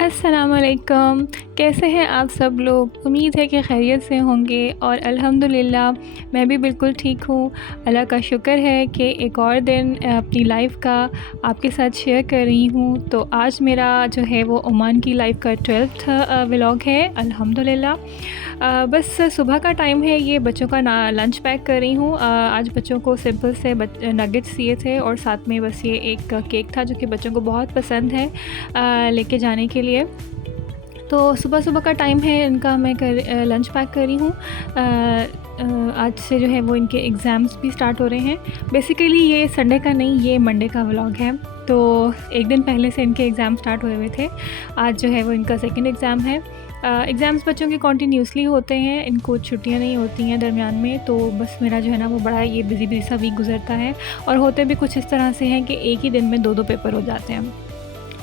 अस्सलामुअलैकुम। कैसे हैं आप सब लोग? उम्मीद है कि खैरियत से होंगे और अल्हम्दुलिल्लाह मैं भी बिल्कुल ठीक हूँ। अल्लाह का शुक्र है कि एक और दिन अपनी लाइफ का आपके साथ शेयर कर रही हूँ। तो आज मेरा जो है वो ओमान की लाइफ का 12th व्लॉग है अल्हम्दुलिल्लाह। बस सुबह का टाइम है, ये बच्चों का ना लंच पैक कर रही हूँ। आज बच्चों को सिंपल से नगेट्स दिए थे और साथ में बस ये एक केक था जो कि बच्चों को बहुत पसंद है लेके जाने के लिए। तो सुबह-सुबह का टाइम है, इनका मैं लंच पैक कर रही हूँ। आज से जो है वो इनके एग्ज़ाम्स भी स्टार्ट हो रहे हैं। बेसिकली ये संडे का नहीं, ये मंडे का व्लॉग है। तो एक दिन पहले से इनके एग्ज़ाम स्टार्ट हुए हुए थे। आज जो है वो इनका सेकंड एग्ज़ाम है। एग्ज़ाम्स बच्चों के कंटिन्यूसली होते हैं, इनको छुट्टियां नहीं होती हैं दरमियान में। तो बस मेरा जो है ना वो बड़ा ये बिज़ी सा वीक गुज़रता है और होते भी कुछ इस तरह से हैं कि एक ही दिन में 2-2 पेपर हो जाते हैं।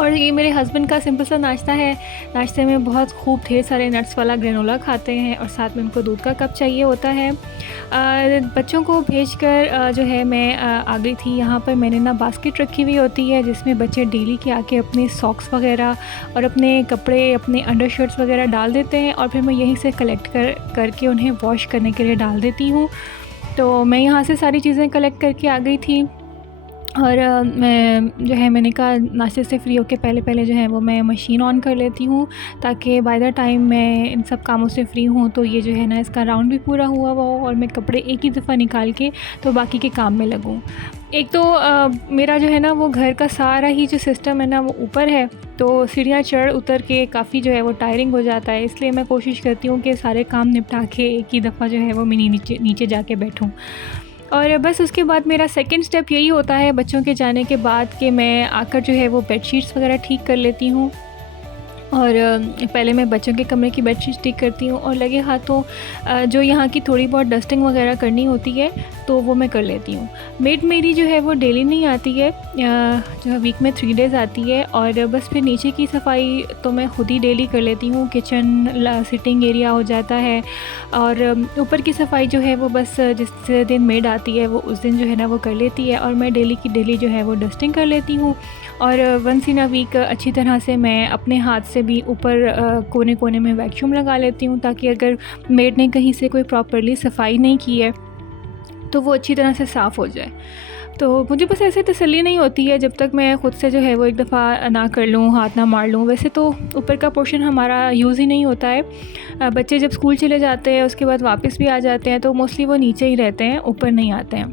और ये मेरे हस्बैंड का सिंपल सा नाश्ता है। नाश्ते में बहुत खूब ढेर सारे नट्स वाला ग्रेनोला खाते हैं और साथ में उनको दूध का कप चाहिए होता है। बच्चों को भेजकर जो है मैं आ गई थी। यहाँ पर मैंने ना बास्केट रखी हुई होती है जिसमें बच्चे डेली के आके अपने सॉक्स वगैरह और अपने कपड़े, अपने अंडर शर्ट्स वगैरह डाल देते हैं और फिर मैं यहीं से कलेक्ट करके उन्हें वॉश करने के लिए डाल देती हूँ। तो मैं यहाँ से सारी चीज़ें कलेक्ट करके आ गई थी और मैं जो है मैंने कहा नाश्ते से फ्री होके पहले जो है वो मैं मशीन ऑन कर लेती हूँ ताकि बाय द टाइम मैं इन सब कामों से फ्री हूँ तो ये जो है ना इसका राउंड भी पूरा हुआ हो और मैं कपड़े एक ही दफ़ा निकाल के तो बाकी के काम में लगूँ। एक तो मेरा जो है ना वो घर का सारा ही जो सिस्टम है ना वो ऊपर है, तो सीढ़ियाँ चढ़ उतर के काफ़ी जो है वो टायरिंग हो जाता है। इसलिए मैं कोशिश करती हूँ कि सारे काम निपटा के एक ही दफ़ा जो है वो मैं नीचे जाके बैठूँ। और बस उसके बाद मेरा सेकंड स्टेप यही होता है बच्चों के जाने के बाद कि मैं आकर जो है वो बेडशीट्स वगैरह ठीक कर लेती हूँ। और पहले मैं बच्चों के कमरे की बेडशीट ठीक करती हूँ और लगे हाथों जो यहाँ की थोड़ी बहुत डस्टिंग वगैरह करनी होती है तो वो मैं कर लेती हूँ। मेड मेरी जो है वो डेली नहीं आती है, जो वीक में 3 डेज़ आती है और बस फिर नीचे की सफाई तो मैं खुद ही डेली कर लेती हूँ। किचन सिटिंग एरिया हो जाता है और ऊपर की सफाई जो है वो बस जिस दिन मेड आती है वो उस दिन जो है ना वो कर लेती है और मैं डेली की डेली जो है वो डस्टिंग कर लेती हूँ। और वंस इन अ वीक अच्छी तरह से मैं अपने हाथ से भी ऊपर कोने कोने में वैक्यूम लगा लेती हूँ ताकि अगर मेड ने कहीं से कोई प्रॉपरली सफाई नहीं की है तो वो अच्छी तरह से साफ़ हो जाए। तो मुझे बस ऐसे तसल्ली नहीं होती है जब तक मैं ख़ुद से जो है वो एक दफ़ा ना कर लूँ, हाथ ना मार लूँ। वैसे तो ऊपर का पोर्शन हमारा यूज़ ही नहीं होता है। बच्चे जब स्कूल चले जाते हैं उसके बाद वापस भी आ जाते हैं तो मोस्टली वो नीचे ही रहते हैं, ऊपर नहीं आते हैं।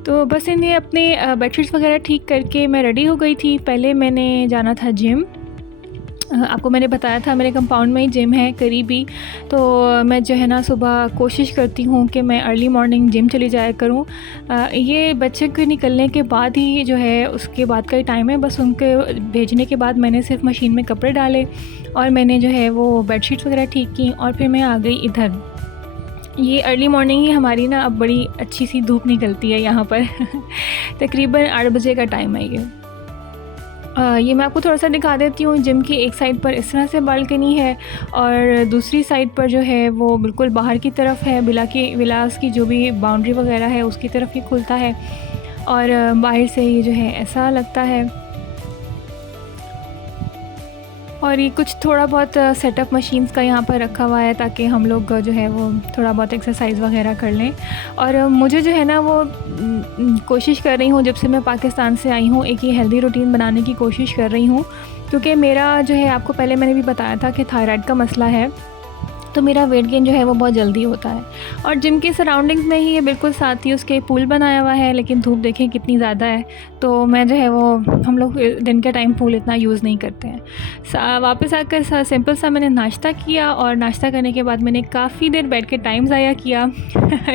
तो बस इन्हें अपने बेडशीट्स वगैरह ठीक करके मैं रेडी हो गई थी। पहले मैंने जाना था जिम। आपको मैंने बताया था मेरे कंपाउंड में ही जिम है करीबी, तो मैं जो है ना सुबह कोशिश करती हूँ कि मैं अर्ली मॉर्निंग जिम चली जाया करूँ। ये बच्चे के निकलने के बाद ही जो है उसके बाद का ही टाइम है। बस उनके भेजने के बाद मैंने सिर्फ मशीन में कपड़े डाले और मैंने जो है वो बेडशीट्स वगैरह ठीक की और फिर मैं आ गई इधर। ये अर्ली मॉर्निंग ही हमारी ना अब बड़ी अच्छी सी धूप निकलती है यहाँ पर तकरीबन 8 बजे का टाइम है ये। ये मैं आपको थोड़ा सा दिखा देती हूँ। जिम की एक साइड पर इस तरह से बालकनी है और दूसरी साइड पर जो है वो बिल्कुल बाहर की तरफ है। विलास की जो भी बाउंड्री वगैरह है उसकी तरफ ही खुलता है और बाहर से ये जो है ऐसा लगता है। और ये कुछ थोड़ा बहुत सेटअप मशीन्स का यहाँ पर रखा हुआ है ताकि हम लोग जो है वो थोड़ा बहुत एक्सरसाइज वगैरह कर लें। और मुझे जो है ना वो कोशिश कर रही हूँ जब से मैं पाकिस्तान से आई हूँ, एक ये हेल्दी रूटीन बनाने की कोशिश कर रही हूँ क्योंकि मेरा जो है आपको पहले मैंने भी बताया था कि थायराइड का मसला है, तो मेरा वेट गेन जो है वो बहुत जल्दी होता है। और जिम के सराउंडिंग्स में ही ये बिल्कुल साथ ही उसके पूल बनाया हुआ है, लेकिन धूप देखें कितनी ज़्यादा है तो मैं जो है वो हम लोग दिन के टाइम पूल इतना यूज़ नहीं करते हैं। वापस आकर सिंपल सा मैंने नाश्ता किया और नाश्ता करने के बाद मैंने काफ़ी देर बैठ के टाइम ज़ाया किया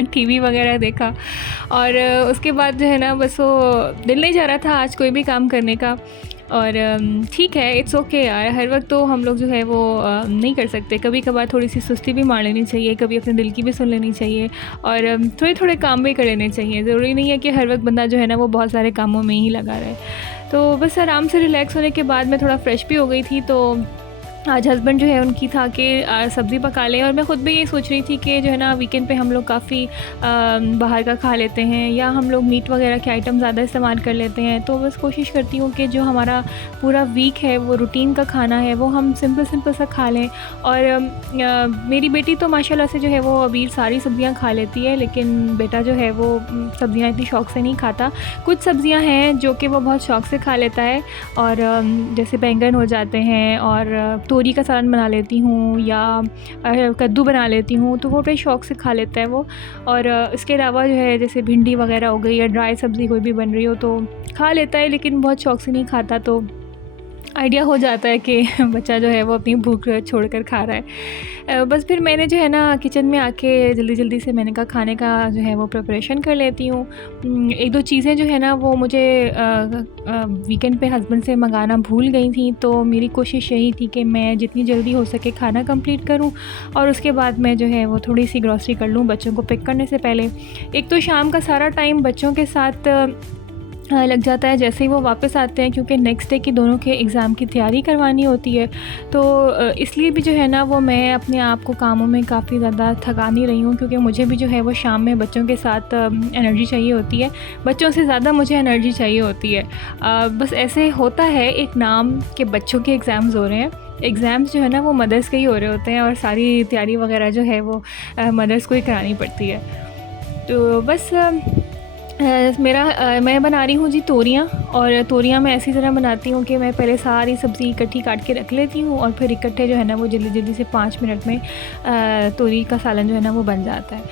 टीवी वगैरह देखा और उसके बाद जो है ना बस वो दिल नहीं जा रहा था आज कोई भी काम करने का। और ठीक है, इट्स ओके यार, हर वक्त तो हम लोग जो है वो नहीं कर सकते। कभी कभार थोड़ी सी सुस्ती भी मार लेनी चाहिए, कभी अपने दिल की भी सुन लेनी चाहिए और थोड़े थोड़े काम भी कर लेने चाहिए। ज़रूरी नहीं है कि हर वक्त बंदा जो है ना वो बहुत सारे कामों में ही लगा रहे। तो बस आराम से रिलैक्स होने के बाद मैं थोड़ा फ्रेश भी हो गई थी तो आज हस्बैंड जो है उनकी था कि सब्ज़ी पका लें, और मैं ख़ुद भी यही सोच रही थी कि जो है ना वीकेंड पे हम लोग काफ़ी बाहर का खा लेते हैं, या हम लोग मीट वगैरह के आइटम ज़्यादा इस्तेमाल कर लेते हैं। तो बस कोशिश करती हूँ कि जो हमारा पूरा वीक है वो रूटीन का खाना है वो हम सिंपल सिंपल सा खा लें। और मेरी बेटी तो माशाल्लाह से जो है वो अभी सारी सब्ज़ियाँ खा लेती है, लेकिन बेटा जो है वो सब्ज़ियाँ इतनी शौक़ से नहीं खाता। कुछ सब्ज़ियाँ हैं जो कि वो बहुत शौक़ से खा लेता है, और जैसे बैंगन हो जाते हैं, और तोरी का सालन बना लेती हूँ, या कद्दू बना लेती हूँ, तो वो बड़े शौक़ से खा लेता है वो। और इसके अलावा जो है जैसे भिंडी वगैरह हो गई, या ड्राई सब्ज़ी कोई भी बन रही हो तो खा लेता है, लेकिन बहुत शौक़ से नहीं खाता। तो आइडिया हो जाता है कि बच्चा जो है वो अपनी भूख छोड़कर खा रहा है। बस फिर मैंने जो है ना किचन में आके जल्दी से मैंने कहा खाने का जो है वो प्रिपरेशन कर लेती हूँ। एक दो चीज़ें जो है ना वो मुझे वीकेंड पे हस्बैंड से मंगाना भूल गई थी, तो मेरी कोशिश यही थी कि मैं जितनी जल्दी हो सके खाना कंप्लीट करूँ, और उसके बाद मैं जो है वो थोड़ी सी ग्रॉसरी कर लूँ बच्चों को पिक करने से पहले। एक तो शाम का सारा टाइम बच्चों के साथ लग जाता है जैसे ही वो वापस आते हैं, क्योंकि नेक्स्ट डे की दोनों के एग्ज़ाम की तैयारी करवानी होती है। तो इसलिए भी जो है ना वो मैं अपने आप को कामों में काफ़ी ज़्यादा थका नहीं रही हूँ, क्योंकि मुझे भी जो है वो शाम में बच्चों के साथ एनर्जी चाहिए होती है। बच्चों से ज़्यादा मुझे एनर्जी चाहिए होती है। बस ऐसे होता है एक नाम कि बच्चों के एग्ज़ाम्स हो रहे हैं। एग्ज़ाम्स जो है ना वो मदर्स के ही हो रहे होते हैं, और सारी तैयारी वगैरह जो है वो मदर्स को ही करानी पड़ती है। तो बस मैं बना रही हूँ जी तोरियाँ, और तोरियाँ मैं ऐसी तरह बनाती हूँ कि मैं पहले सारी सब्ज़ी इकट्ठी काट के रख लेती हूँ, और फिर इकट्ठे जो है ना वो जल्दी से 5 मिनट में तोरी का सालन जो है ना वो बन जाता है।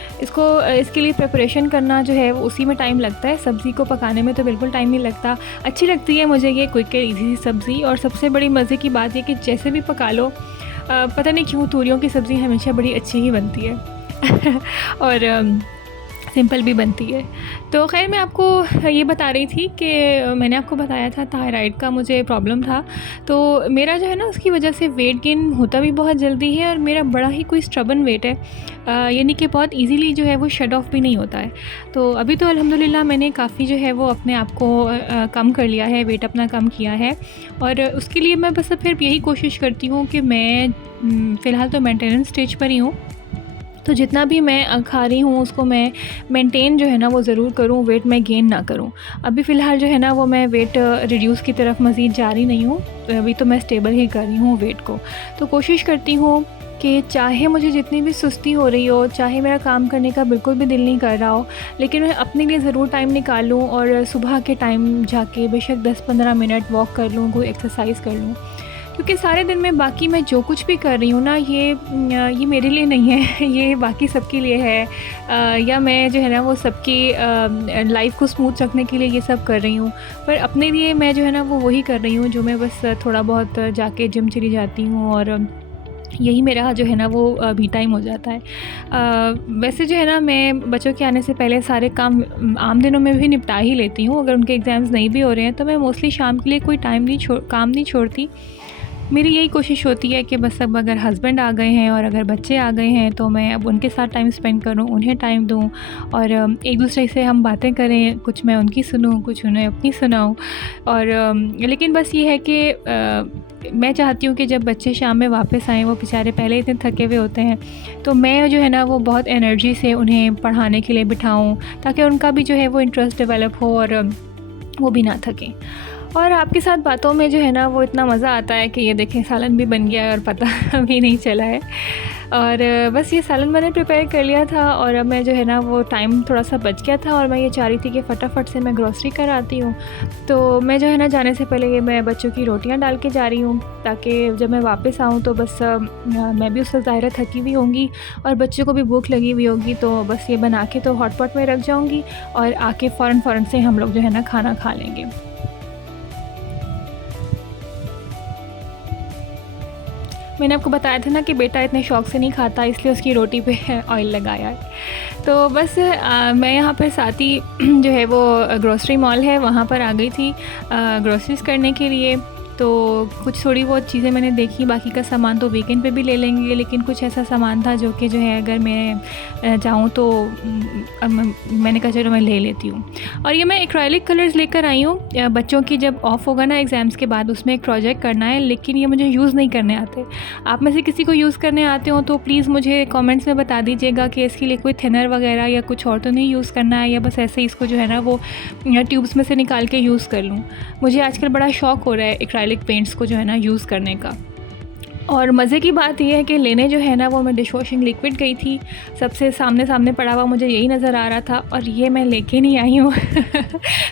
इसके लिए प्रिपरेशन करना जो है वो उसी में टाइम लगता है, सब्ज़ी को पकाने में तो बिल्कुल टाइम नहीं लगता। अच्छी लगती है मुझे ये क्विक एंड ईज़ी सब्ज़ी, और सबसे बड़ी मज़े की बात ये कि जैसे भी पका लो पता नहीं क्यों तोरियों की सब्ज़ी हमेशा बड़ी अच्छी ही बनती है और सिंपल भी बनती है। तो ख़ैर मैं आपको ये बता रही थी कि मैंने आपको बताया था थायराइड का मुझे प्रॉब्लम था, तो मेरा जो है ना उसकी वजह से वेट गेन होता भी बहुत जल्दी है, और मेरा बड़ा ही कोई स्टबन वेट है, यानी कि बहुत इजीली जो है वो शट ऑफ भी नहीं होता है। तो अभी तो अल्हम्दुलिल्लाह मैंने काफ़ी जो है वो अपने आप को कम कर लिया है, वेट अपना कम किया है, और उसके लिए मैं बस फिर यही कोशिश करती हूँ कि मैं फ़िलहाल तो मेंटेनेंस स्टेज पर ही हूँ, तो जितना भी मैं खा रही हूँ उसको मैं मेंटेन जो है ना वो ज़रूर करूँ, वेट मैं गेन ना करूँ। अभी फ़िलहाल जो है ना वो मैं वेट रिड्यूस की तरफ मज़ीद जा रही नहीं हूँ, अभी तो मैं स्टेबल ही कर रही हूँ वेट को। तो कोशिश करती हूँ कि चाहे मुझे जितनी भी सुस्ती हो रही हो, चाहे मेरा काम करने का बिल्कुल भी दिल नहीं कर रहा हो, लेकिन मैं अपने लिए ज़रूर टाइम निकालूँ, और सुबह के टाइम जाके बेशक 10-15 मिनट वॉक कर लूँ, कोई एक्सरसाइज़ कर लूँ। क्योंकि सारे दिन में बाकी मैं जो कुछ भी कर रही हूँ ना ये मेरे लिए नहीं है, ये बाकी सबके लिए है, या मैं जो है ना वो सबकी लाइफ को स्मूथ रखने के लिए ये सब कर रही हूँ, पर अपने लिए मैं जो है ना वो वही कर रही हूँ जो मैं बस थोड़ा बहुत जाके जिम चली जाती हूँ, और यही मेरा जो है ना वो भी टाइम हो जाता है। वैसे जो है ना मैं बच्चों के आने से पहले सारे काम आम दिनों में भी निपटा ही लेती हूँ। अगर उनके एग्ज़ाम्स नहीं भी हो रहे हैं तो मैं मोस्टली शाम के लिए कोई काम नहीं छोड़ती। मेरी यही कोशिश होती है कि बस अब अगर हस्बैंड आ गए हैं और अगर बच्चे आ गए हैं तो मैं अब उनके साथ टाइम स्पेंड करूं, उन्हें टाइम दूं, और एक दूसरे से हम बातें करें, कुछ मैं उनकी सुनूं, कुछ उन्हें अपनी सुनाऊं। और लेकिन बस ये है कि मैं चाहती हूँ कि जब बच्चे शाम में वापस आएँ, वो बेचारे पहले इतने थके हुए होते हैं, तो मैं जो है ना वो बहुत एनर्जी से उन्हें पढ़ाने के लिए बिठाऊँ, ताकि उनका भी जो है वो इंटरेस्ट डेवलप हो और वो भी ना थकें। और आपके साथ बातों में जो है ना वो इतना मज़ा आता है कि ये देखें सालन भी बन गया है और पता भी नहीं चला है। और बस ये सालन मैंने प्रिपेयर कर लिया था, और अब मैं जो है ना वो टाइम थोड़ा सा बच गया था, और मैं ये चाह रही थी कि फटाफट से मैं ग्रॉसरी कर आती हूँ। तो मैं जो है ना जाने से पहले ये मैं बच्चों की रोटियां डाल के जा रही हूँ, ताकि जब मैं वापस आऊँ तो बस मैं भी उससे ज़ाहिर थकी हुई होंगी और बच्चों को भी भूख लगी हुई होगी, तो बस ये बना के तो हॉट पॉट में रख जाऊँगी, और आके फ़ौरन से हम लोग जो है ना खाना खा लेंगे। मैंने आपको बताया था ना कि बेटा इतने शौक़ से नहीं खाता, इसलिए उसकी रोटी पे ऑयल लगाया है। तो बस मैं यहाँ पर साथ ही जो है वो ग्रोसरी मॉल है वहाँ पर आ गई थी ग्रोसरीज़ करने के लिए। तो कुछ थोड़ी बहुत चीज़ें मैंने देखी, बाकी का सामान तो वीकेंड पे भी ले लेंगे, लेकिन कुछ ऐसा सामान था जो कि जो है अगर मैं जाऊँ तो मैंने कहा चलो मैं ले लेती हूँ। और ये मैं एक्रेलिक कलर्स लेकर आई हूँ, बच्चों की जब ऑफ होगा ना एग्ज़ाम्स के बाद, उसमें एक प्रोजेक्ट करना है, लेकिन ये मुझे यूज़ नहीं करने आते। आप में से किसी को यूज़ करने आते हो तो प्लीज़ मुझे कमेंट्स में बता दीजिएगा कि इसके लिए कोई थिनर वगैरह या कुछ और तो नहीं यूज़ करना है, या बस ऐसे ही इसको जो है ना वो ट्यूब्स में से निकाल के यूज़ कर लूँ। मुझे आजकल बड़ा शौक़ हो रहा है एक्रेलिक पेंट्स को जो है ना यूज़ करने का। और मज़े की बात यह है कि लेने जो है ना वो मैं डिश वॉशिंग लिक्विड गई थी, सबसे सामने पड़ा हुआ मुझे यही नज़र आ रहा था, और ये मैं लेके नहीं आई हूँ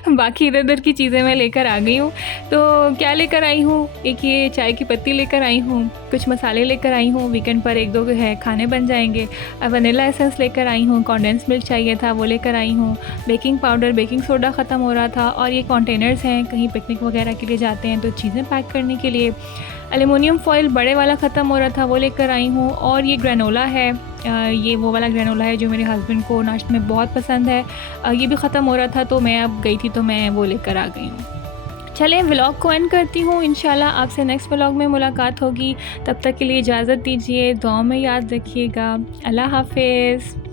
बाकी इधर उधर की चीज़ें मैं लेकर आ गई हूँ। तो क्या लेकर आई हूँ, एक ये चाय की पत्ती लेकर आई हूँ, कुछ मसाले लेकर आई हूँ, वीकेंड पर एक दो है खाने बन जाएंगे। वनीला एसेंस लेकर आई हूँ, कॉन्डेंस मिल्क चाहिए था वो लेकर आई हूँ, बेकिंग पाउडर बेकिंग सोडा ख़त्म हो रहा था, और ये कंटेनर्स हैं कहीं पिकनिक वगैरह के लिए जाते हैं तो चीज़ें पैक करने के लिए। एल्युमिनियम फॉइल बड़े वाला ख़त्म हो रहा था वो लेकर आई हूँ, और ये ग्रेनोला है, ये वो वाला ग्रेनोला है जो मेरे हस्बैंड को नाश्ते में बहुत पसंद है, ये भी ख़त्म हो रहा था तो मैं अब गई थी तो मैं वो लेकर आ गई हूँ। चलें व्लॉग को एंड करती हूँ, इंशाल्लाह आपसे नेक्स्ट व्लॉग में मुलाकात होगी। तब तक के लिए इजाज़त दीजिए, दुआ में याद रखिएगा। अल्लाह हाफ़िज़।